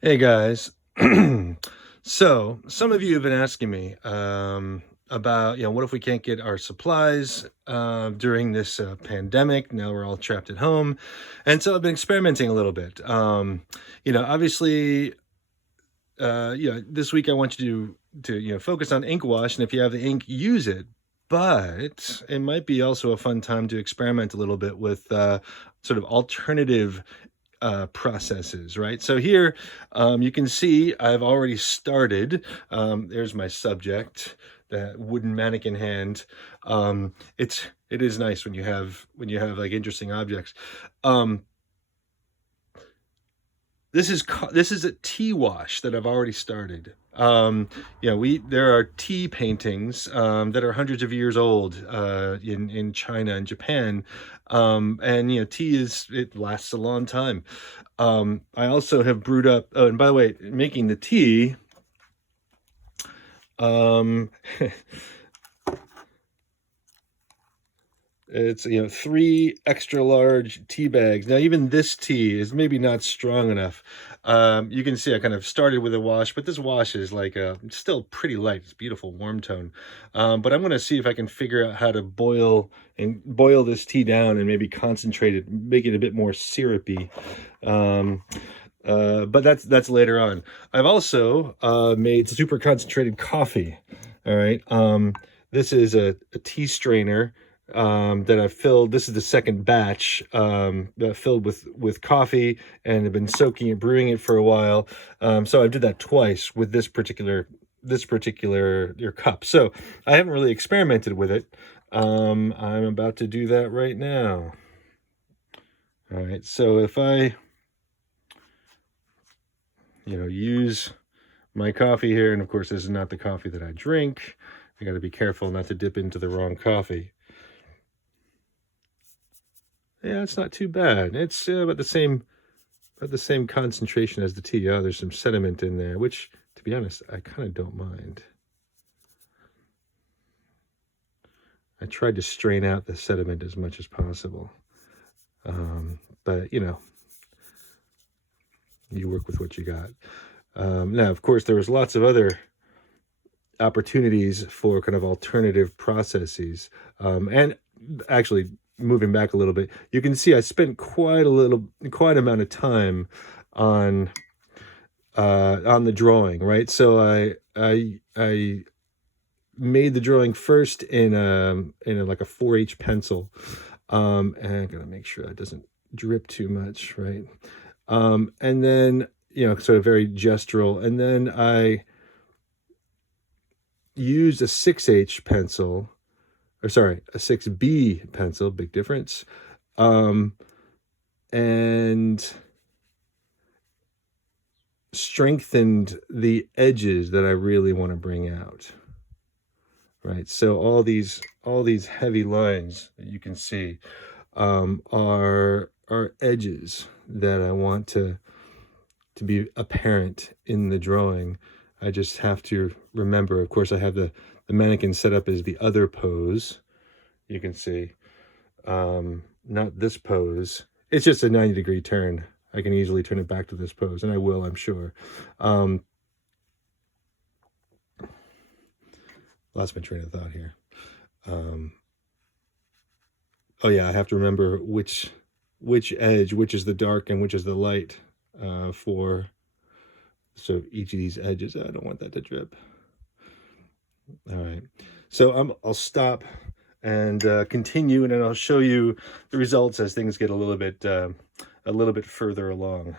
Hey guys. So some of you have been asking me about, what if we can't get our supplies during this pandemic? Now we're all trapped at home. And so I've been experimenting a little bit. Obviously, this week I want you to focus on ink wash. And if you have the ink, use it. But it might be also a fun time to experiment a little bit with sort of alternative processes, right? So here you can see I've already started. There's my subject, that wooden mannequin hand. It is nice when you have like interesting objects. Um, this is a tea wash that I've already started. There are tea paintings that are hundreds of years old in China and Japan, and tea it lasts a long time. I also have brewed up. Oh, and by the way, making the tea. Um, It's, 3 extra large tea bags. Now, even this tea is maybe not strong enough. You can see I kind of started with a wash, but this wash is like still pretty light. It's beautiful, warm tone. But I'm going to see if I can figure out how to boil this tea down and maybe concentrate it, make it a bit more syrupy. But that's later on. I've also made super concentrated coffee. All right. This is a tea strainer that I've filled. This is the second batch that filled with coffee, and I've been soaking it, brewing it for a while. So I did that twice with this particular your cup. So I haven't really experimented with it. I'm about to do that right now. All right. So if I use my coffee here, and of course this is not the coffee that I drink. I got to be careful not to dip into the wrong coffee. Yeah, it's not too bad. It's about the same concentration as the tea. Oh, there's some sediment in there, which, to be honest, I kind of don't mind. I tried to strain out the sediment as much as possible. But, you work with what you got. Now, of course, there was lots of other opportunities for kind of alternative processes. And actually, moving back a little bit, you can see I spent quite amount of time on the drawing, right? So I made the drawing first in a like a 4H pencil, and I gotta make sure that doesn't drip too much, right? And then sort of very gestural, and then I used a 6H pencil, or sorry, a 6B pencil, big difference, and strengthened the edges that I really want to bring out. Right, so all these heavy lines that you can see are edges that I want to be apparent in the drawing. I just have to remember, of course, I have the mannequin set up as the other pose. You can see, not this pose. It's just a 90-degree turn. I can easily turn it back to this pose, and I will, I'm sure. Lost my train of thought here. Oh yeah, I have to remember which edge, which is the dark and which is the light for so each of these edges. I don't want that to drip. All right, so I'll stop and continue, and then I'll show you the results as things get a little bit further along.